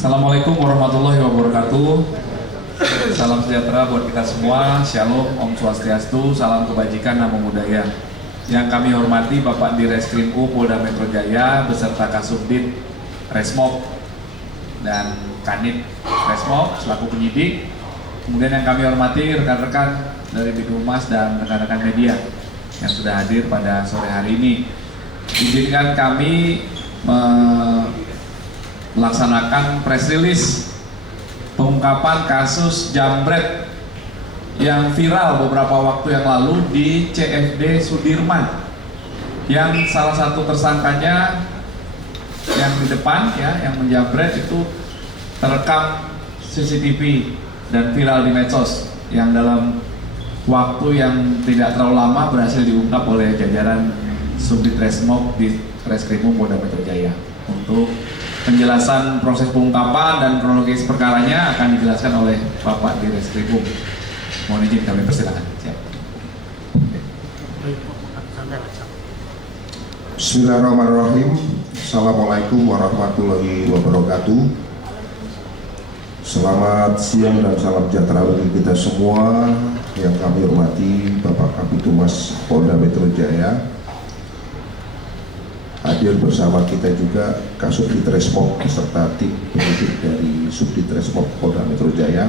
Assalamualaikum warahmatullahi wabarakatuh. Salam sejahtera buat kita semua. Shalom, Om Swastiastu, salam kebajikan, namo buddhaya. Yang kami hormati Bapak Direskrim Polda Metro Jaya beserta Kasubdit Resmob dan Kanit Resmob selaku penyidik. Kemudian yang kami hormati rekan-rekan dari Bidhumas dan rekan-rekan media yang sudah hadir pada sore hari ini. Izinkan kami melaksanakan press release pengungkapan kasus jambret yang viral beberapa waktu yang lalu di CFD Sudirman, yang salah satu tersangkanya yang di depan ya, yang menjambret itu terekam CCTV dan viral di medsos, yang dalam waktu yang tidak terlalu lama berhasil diungkap oleh jajaran Subdit Resmob di Reskrimum Polda Metro Jaya. Untuk penjelasan proses pengungkapan dan kronologis perkaranya akan dijelaskan oleh Bapak di Reskrimum. Mohon izin kami persilakan. Siap. Bismillahirrahmanirrahim. Assalamualaikum warahmatullahi wabarakatuh. Selamat siang dan salam sejahtera bagi kita semua. Yang kami hormati Bapak Kabitumas Polda Metro Jaya. Hadir bersama kita juga Kasubdit Resmob beserta tim penyidik dari Subdit Resmob Polda Metro Jaya,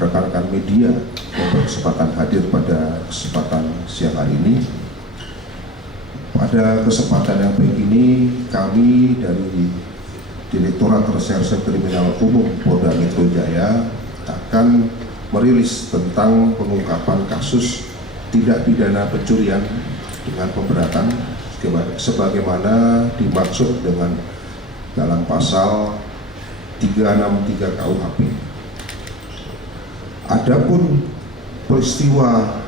rekan-rekan media yang berkesempatan hadir pada kesempatan siang hari ini. Pada kesempatan yang baik ini, kami dari Direktorat Reserse Kriminal Umum Polda Metro Jaya akan merilis tentang pengungkapan kasus tindak pidana pencurian dengan pemberatan sebagaimana dimaksud dengan dalam pasal 363 KUHP. Adapun peristiwa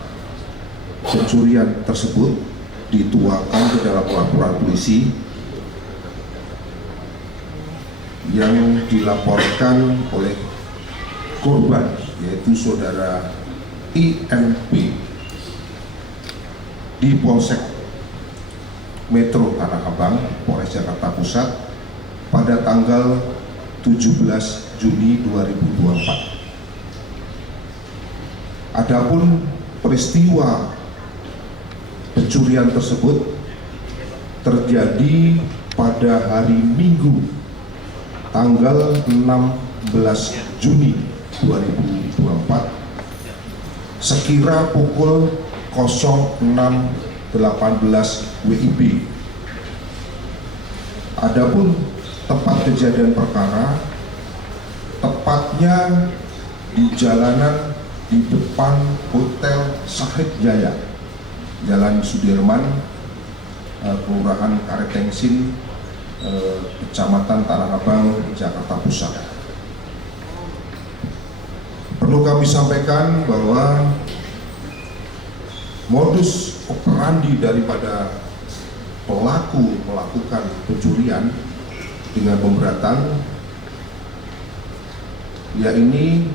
pencurian tersebut dituangkan ke dalam laporan polisi yang dilaporkan oleh korban, yaitu saudara INP di Polsek Metro Tanah Abang, Polres Jakarta Pusat pada tanggal 17 Juni 2024. Adapun peristiwa pencurian tersebut terjadi pada hari Minggu tanggal 16 Juni 2024 sekira pukul 06.18 WIB. Adapun tempat kejadian perkara tepatnya di jalanan di depan Hotel Sahid Jaya, Jalan Sudirman, Kelurahan Karetengsin, Kecamatan Tanah Abang, Jakarta Pusat. Perlu kami sampaikan bahwa modus operandi daripada pelaku melakukan pencurian dengan pemberatan, yakni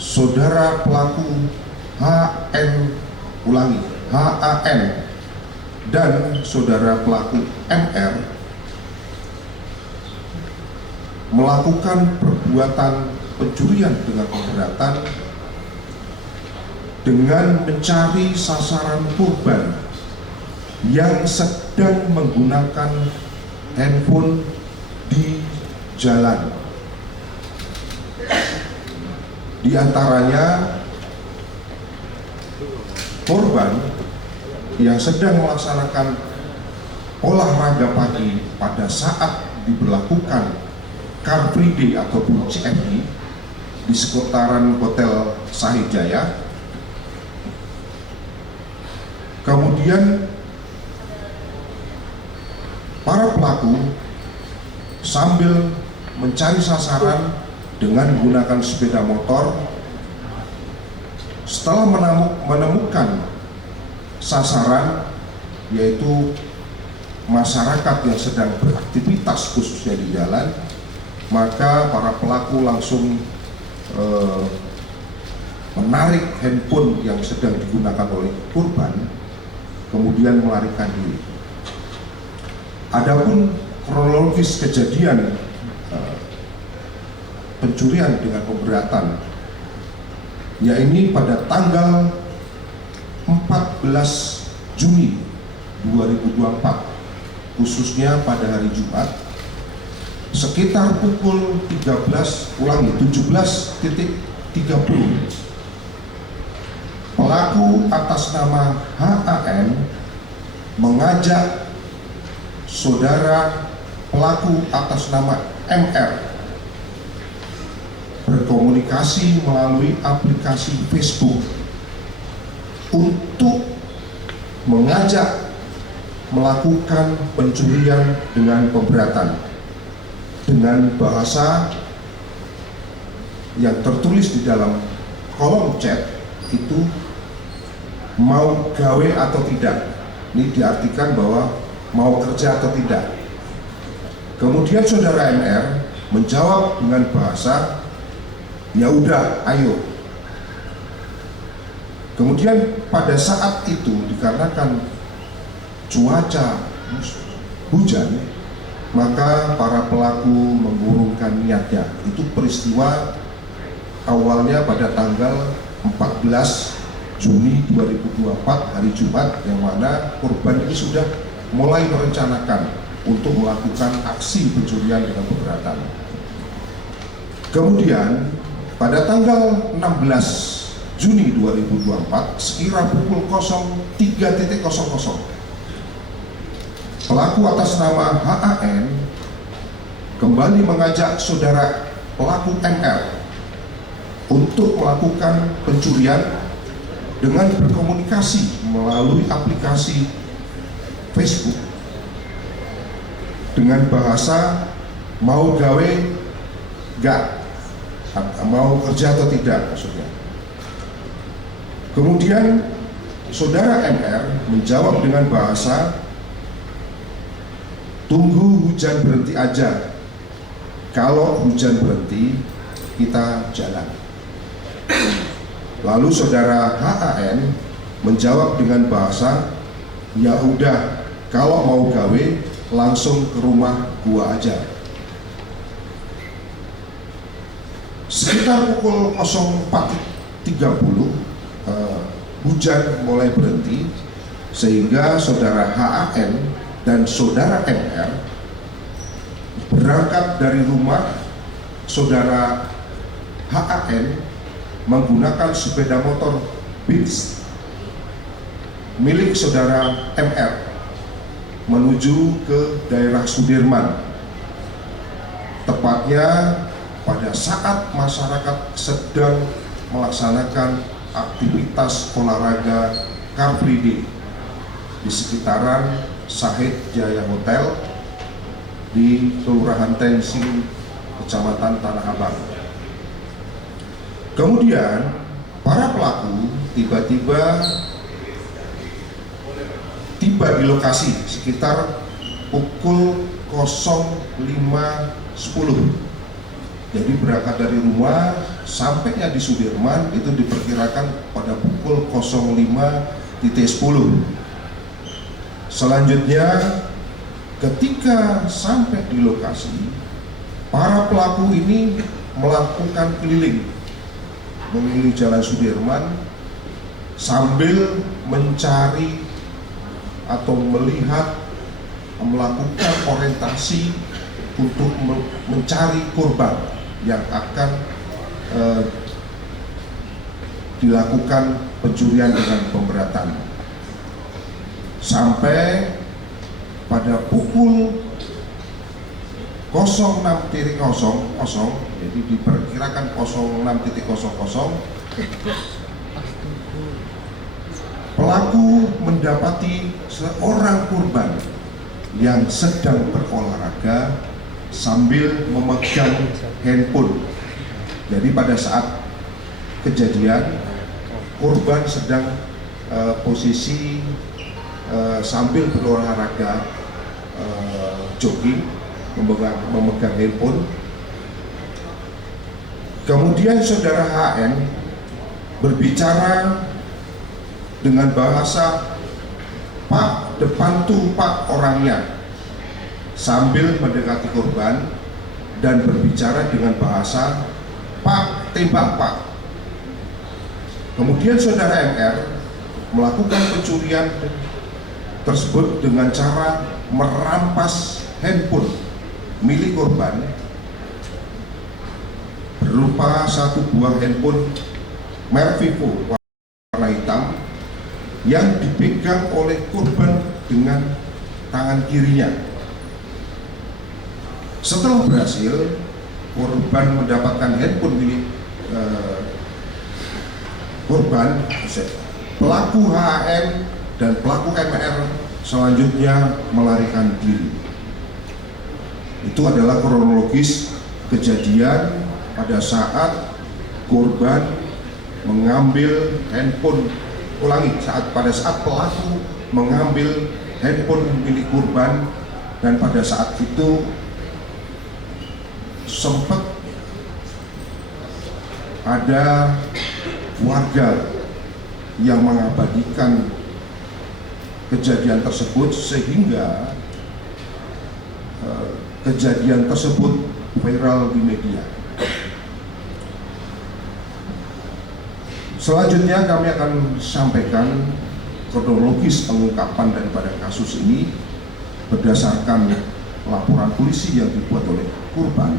saudara pelaku HAN dan saudara pelaku MR melakukan perbuatan pencurian dengan pemberatan dengan mencari sasaran korban yang sedang menggunakan handphone di jalan. Di antaranya korban yang sedang melaksanakan olahraga pagi pada saat diberlakukan Car Free Day ataupun CFD di sekitaran Hotel Sahid Jaya. Kemudian para pelaku sambil mencari sasaran dengan menggunakan sepeda motor. Setelah menemukan sasaran, yaitu masyarakat yang sedang beraktivitas khususnya di jalan, maka para pelaku langsung menarik handphone yang sedang digunakan oleh korban, kemudian melarikan diri. Adapun kronologis kejadian pencurian dengan pemberatan, yaitu pada tanggal 14 Juni 2024, khususnya pada hari Jumat, sekitar pukul 17.30, pelaku atas nama HAN mengajak saudara pelaku atas nama MR berkomunikasi melalui aplikasi Facebook untuk mengajak melakukan pencurian dengan pemberatan dengan bahasa yang tertulis di dalam kolom chat itu mau gawe atau tidak. Ini diartikan bahwa mau kerja atau tidak. Kemudian saudara MR menjawab dengan bahasa ya udah ayo. Kemudian pada saat itu dikarenakan cuaca hujan, maka para pelaku mengurungkan niatnya. Itu peristiwa awalnya pada tanggal 14 Juni 2024 hari Jumat, yang mana korban ini sudah mulai merencanakan untuk melakukan aksi pencurian dengan pemberatan. Kemudian pada tanggal 16 Juni 2024 sekira pukul 03.00, pelaku atas nama HAN kembali mengajak saudara pelaku MR untuk melakukan pencurian dengan berkomunikasi melalui aplikasi Facebook dengan bahasa mau gawe gak, mau kerja atau tidak maksudnya. Kemudian saudara MR menjawab dengan bahasa tunggu hujan berhenti aja, kalau hujan berhenti kita jalan. Lalu saudara HAN menjawab dengan bahasa ya udah kalau mau gawe langsung ke rumah gua aja. Sekitar pukul 04.30 hujan mulai berhenti, sehingga saudara HAN dan saudara MR berangkat dari rumah saudara HAN menggunakan sepeda motor Benz milik saudara MR menuju ke daerah Sudirman, tepatnya pada saat masyarakat sedang melaksanakan aktivitas olahraga Car Free Day di sekitaran Sahid Jaya Hotel di Kelurahan Tensing, Kecamatan Tanah Abang. Kemudian para pelaku tiba-tiba tiba di lokasi sekitar pukul 05.10. Jadi berangkat dari rumah sampainya di Sudirman itu diperkirakan pada pukul 05.10. Selanjutnya ketika sampai di lokasi, para pelaku ini melakukan keliling mengelilingi Jalan Sudirman sambil mencari atau melihat, melakukan orientasi untuk mencari korban yang akan dilakukan pencurian dengan pemberatan. Sampai pada pukul 06.00, jadi diperkirakan 06.00, pelaku mendapati seorang korban yang sedang berolahraga sambil memegang handphone. Jadi pada saat kejadian korban sedang posisi sambil berolahraga, jogging, memegang handphone. Kemudian saudara HN berbicara dengan bahasa Pak, depan tuh Pak orangnya, sambil mendekati korban dan berbicara dengan bahasa "Pak, tembak Pak". Kemudian saudara MR melakukan pencurian tersebut dengan cara merampas handphone milik korban berupa satu buah handphone merek Vivo warna hitam yang dipegang oleh korban dengan tangan kirinya. Setelah berhasil, korban mendapatkan handphone milik korban, pelaku HAM dan pelaku MR selanjutnya melarikan diri. Itu adalah kronologis kejadian pada saat korban mengambil handphone, pada saat pelaku mengambil handphone milik korban, dan pada saat itu sempat ada warga yang mengabadikan kejadian tersebut, sehingga kejadian tersebut viral di media. Selanjutnya kami akan sampaikan kronologis pengungkapan daripada kasus ini berdasarkan laporan polisi yang dibuat oleh korban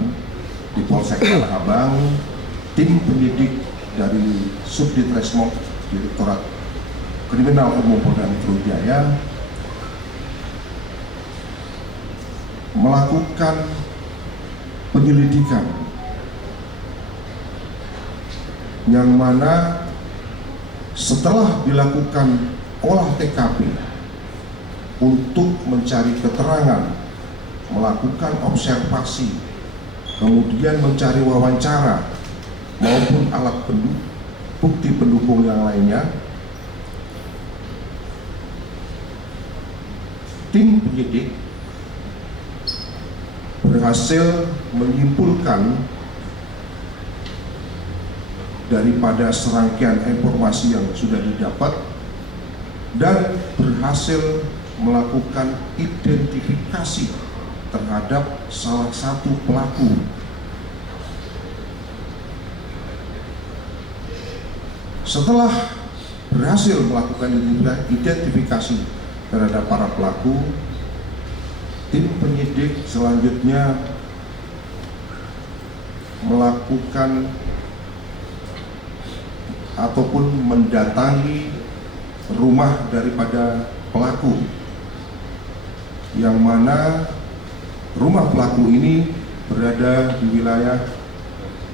di Polsek Tanah Abang, tim penyidik dari Subditreskrimsus Direktorat Kriminal Umum Polda Metro Jaya melakukan penyelidikan yang mana setelah dilakukan olah TKP untuk mencari keterangan, melakukan observasi, kemudian mencari wawancara maupun alat bukti pendukung yang lainnya, tim penyidik berhasil menyimpulkan daripada serangkaian informasi yang sudah didapat dan berhasil melakukan identifikasi terhadap salah satu pelaku. Setelah berhasil melakukan identifikasi terhadap para pelaku, tim penyidik selanjutnya melakukan ataupun mendatangi rumah daripada pelaku, yang mana rumah pelaku ini berada di wilayah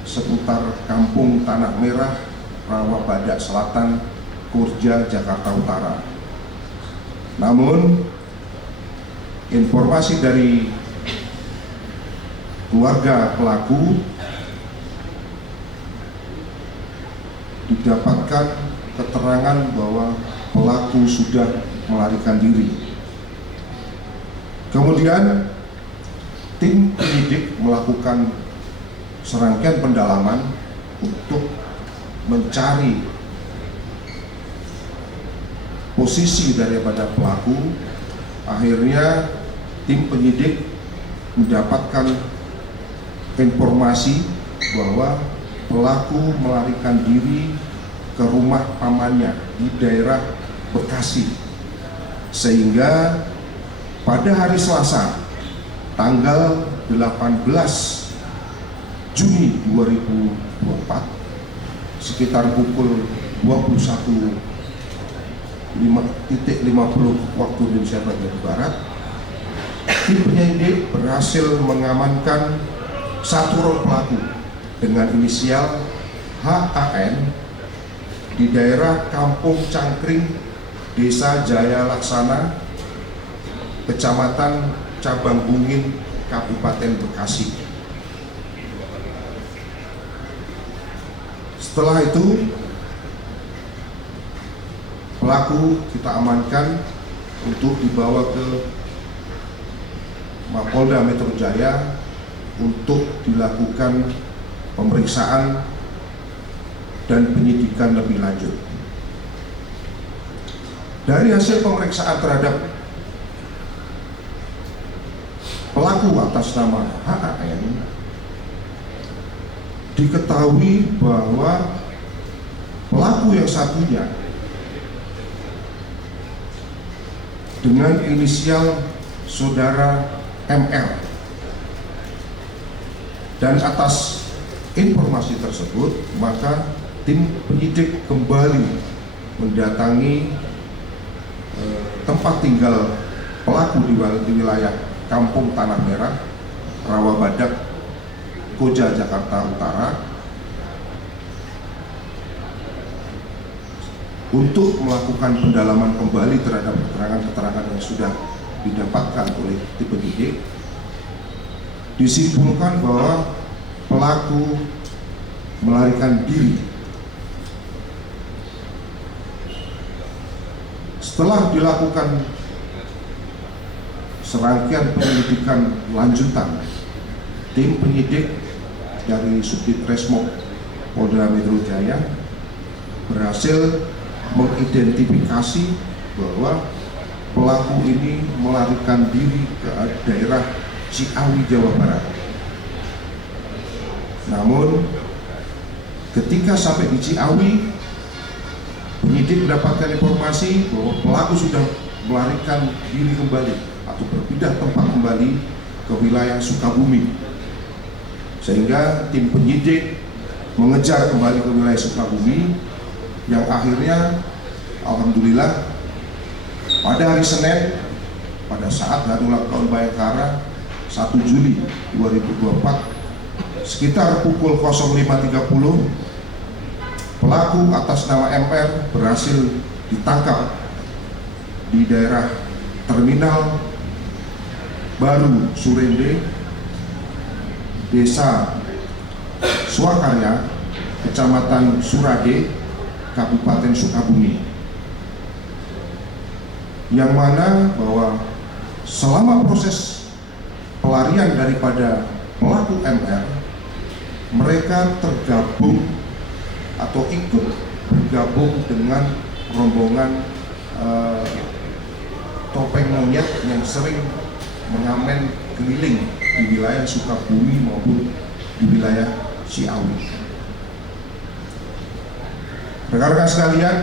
seputar Kampung Tanah Merah, Rawa Badak Selatan, Kurja, Jakarta Utara. Namun informasi dari keluarga pelaku didapatkan keterangan bahwa pelaku sudah melarikan diri. Kemudian tim penyidik melakukan serangkaian pendalaman untuk mencari posisi daripada pelaku. Akhirnya tim penyidik mendapatkan informasi bahwa pelaku melarikan diri ke rumah pamannya di daerah Bekasi, sehingga pada hari Selasa tanggal 18 Juni 2024 sekitar pukul 21.50 waktu Indonesia bagian Barat, tim penyidik berhasil mengamankan satu orang pelaku dengan inisial HAN di daerah Kampung Cangkring, Desa Jaya Laksana, Kecamatan Cabang Bungin, Kabupaten Bekasi. Setelah itu pelaku kita amankan untuk dibawa ke Mapolda Metro Jaya untuk dilakukan pemeriksaan dan penyidikan lebih lanjut. Dari hasil pemeriksaan terhadap pelaku atas nama HAN, diketahui bahwa pelaku yang satunya dengan inisial saudara MR, dan atas informasi tersebut maka tim penyidik kembali mendatangi tempat tinggal pelaku di wilayah Kampung Tanah Merah, Rawabadak, Koja, Jakarta Utara, untuk melakukan pendalaman kembali terhadap keterangan-keterangan yang sudah didapatkan oleh tim penyidik. Disimpulkan bahwa pelaku melarikan diri. Setelah dilakukan serangkaian penyelidikan lanjutan, tim penyidik dari Subditreskrimum Polda Metro Jaya berhasil mengidentifikasi bahwa pelaku ini melarikan diri ke daerah Ciawi, Jawa Barat. Namun ketika sampai di Ciawi, penyidik mendapatkan informasi bahwa pelaku sudah melarikan diri kembali atau berpindah tempat kembali ke wilayah Sukabumi, sehingga tim penyidik mengejar kembali ke wilayah Sukabumi, yang akhirnya alhamdulillah pada hari Senin, pada saat Hari Ulang Tahun Bayangkara 1 Juli 2024 sekitar pukul 05.30, pelaku atas nama MR berhasil ditangkap di daerah Terminal Baru Surende, Desa Swakarya, Kecamatan Surade, Kabupaten Sukabumi, yang mana bahwa selama proses pelarian daripada pelaku MR, mereka tergabung atau ikut bergabung dengan rombongan topeng monyet yang sering mengamen keliling di wilayah Sukabumi maupun di wilayah Ciawi. Rekan-rekan sekalian,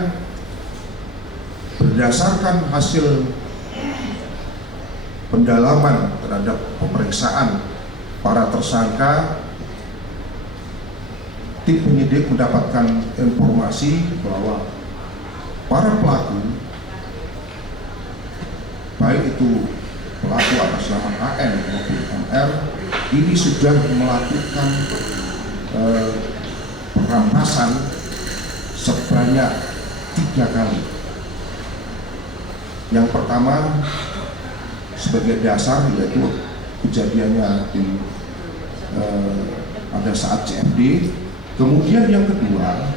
berdasarkan hasil pendalaman terhadap pemeriksaan para tersangka, tim penyidik mendapatkan informasi bahwa para pelaku, baik itu pelaku atas nama AN maupun MR, ini sudah melakukan perampasan sebanyak 3 kali. Yang pertama sebagai dasar yaitu kejadiannya pada saat CFD. Kemudian yang kedua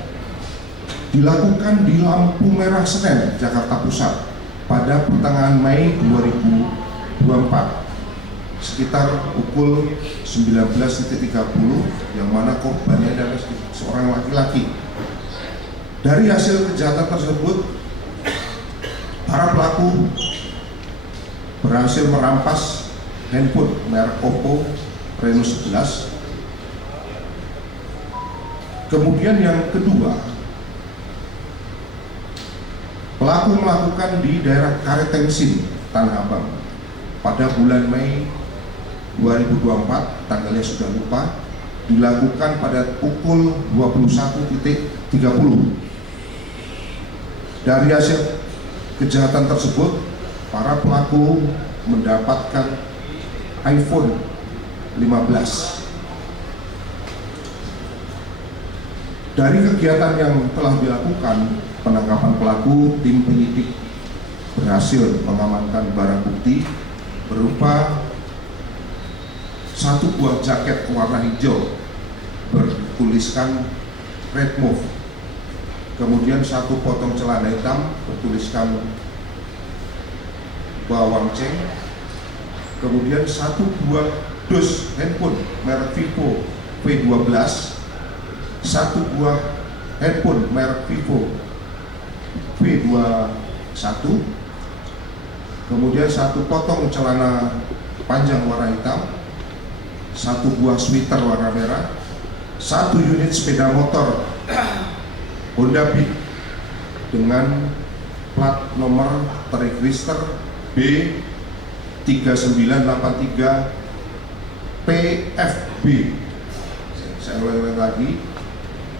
dilakukan di lampu merah Senen, Jakarta Pusat pada pertengahan Mei 2024 sekitar pukul 19.30, yang mana korbannya adalah seorang laki-laki. Dari hasil kejahatan tersebut, para pelaku berhasil merampas handphone merek Oppo Reno 11. Kemudian yang kedua, pelaku melakukan di daerah Karetengsin, Tanah Abang pada bulan Mei 2024, tanggalnya sudah lupa, dilakukan pada pukul 21.30. Dari hasil kejahatan tersebut, para pelaku mendapatkan iPhone 15. Dari kegiatan yang telah dilakukan penangkapan pelaku, tim penyidik berhasil mengamankan barang bukti berupa 1 buah jaket warna hijau bertuliskan Red Move, kemudian 1 potong celana hitam bertuliskan Bawang Ceng, kemudian 1 buah dus handphone merek Vivo V12, 1 buah handphone merek Vivo V21, kemudian 1 potong celana panjang warna hitam, 1 buah sweater warna merah, 1 unit sepeda motor Honda Beat dengan plat nomor terregister B3983 PFB. Saya ulangi lagi,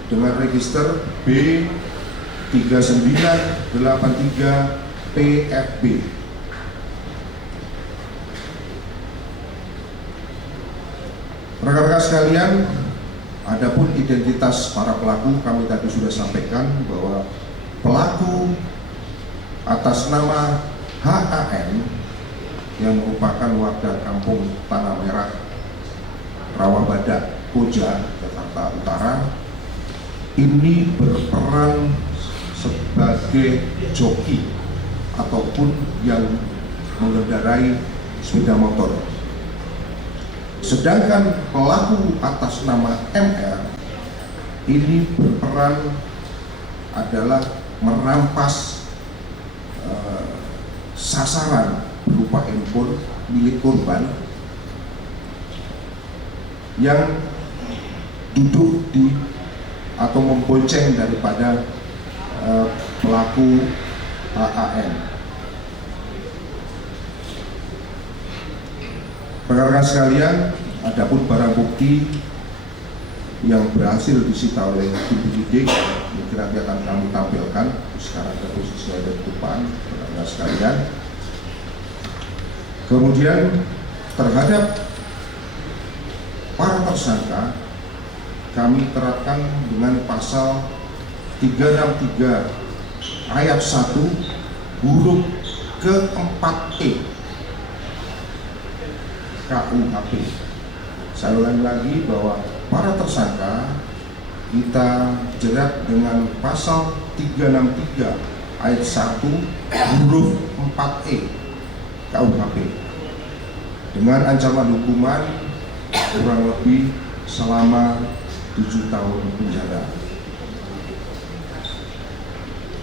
dengan register B3983 PFB. Rekan-rekan sekalian, adapun identitas para pelaku kami tadi sudah sampaikan bahwa pelaku atas nama HAN yang merupakan warga kampung Tanah Merah, Rawabadak, Koja, Jakarta Utara, ini berperan sebagai joki ataupun yang mengendarai sepeda motor. Sedangkan pelaku atas nama MR ini berperan adalah merampas sasaran berupa handphone milik korban yang duduk di atau membonceng daripada pelaku HAN. Rekan-rekan sekalian, adapun barang bukti yang berhasil disita oleh tim penyidik mungkin nanti akan kami tampilkan. Sekarang ada posisi ada di depan, rekan-rekan sekalian. Kemudian terhadap para tersangka kami terapkan dengan pasal 363 ayat 1 huruf ke-4E KUHP. Saya ulangi lagi bahwa para tersangka kita jerat dengan pasal 363 ayat 1 huruf 4E KUHP dengan ancaman hukuman kurang lebih selama 7 tahun penjara.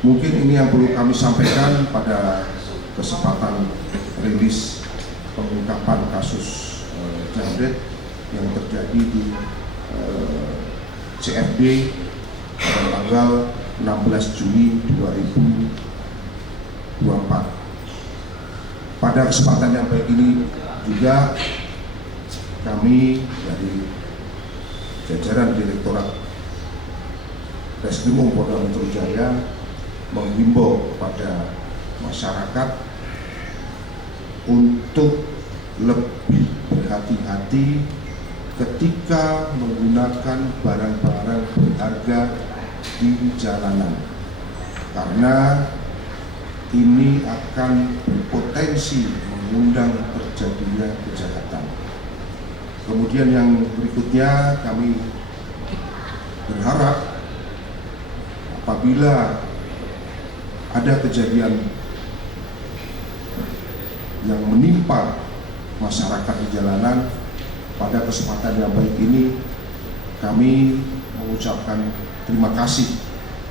Mungkin ini yang perlu kami sampaikan pada kesempatan rilis pengungkapan kasus jambret yang terjadi di CFD pada tanggal 16 Juni 2024. Pada kesempatan yang baik ini juga kami dari jajaran Direktorat Reskrim Polda Metro Jaya menghimbau kepada masyarakat untuk lebih berhati-hati ketika menggunakan barang-barang berharga di jalanan, karena ini akan berpotensi mengundang terjadinya kejahatan. Kemudian yang berikutnya, kami berharap apabila ada kejadian yang menimpa masyarakat di jalanan, pada kesempatan yang baik ini kami mengucapkan terima kasih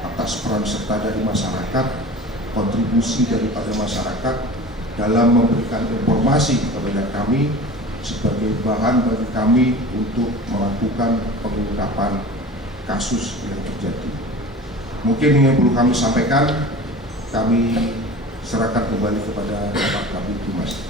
atas peran serta dari masyarakat, kontribusi daripada masyarakat dalam memberikan informasi kepada kami sebagai bahan bagi kami untuk melakukan pengungkapan kasus yang terjadi. Mungkin ini yang perlu kami sampaikan. Kami serahkan kembali kepada Bapak Kabid Humas.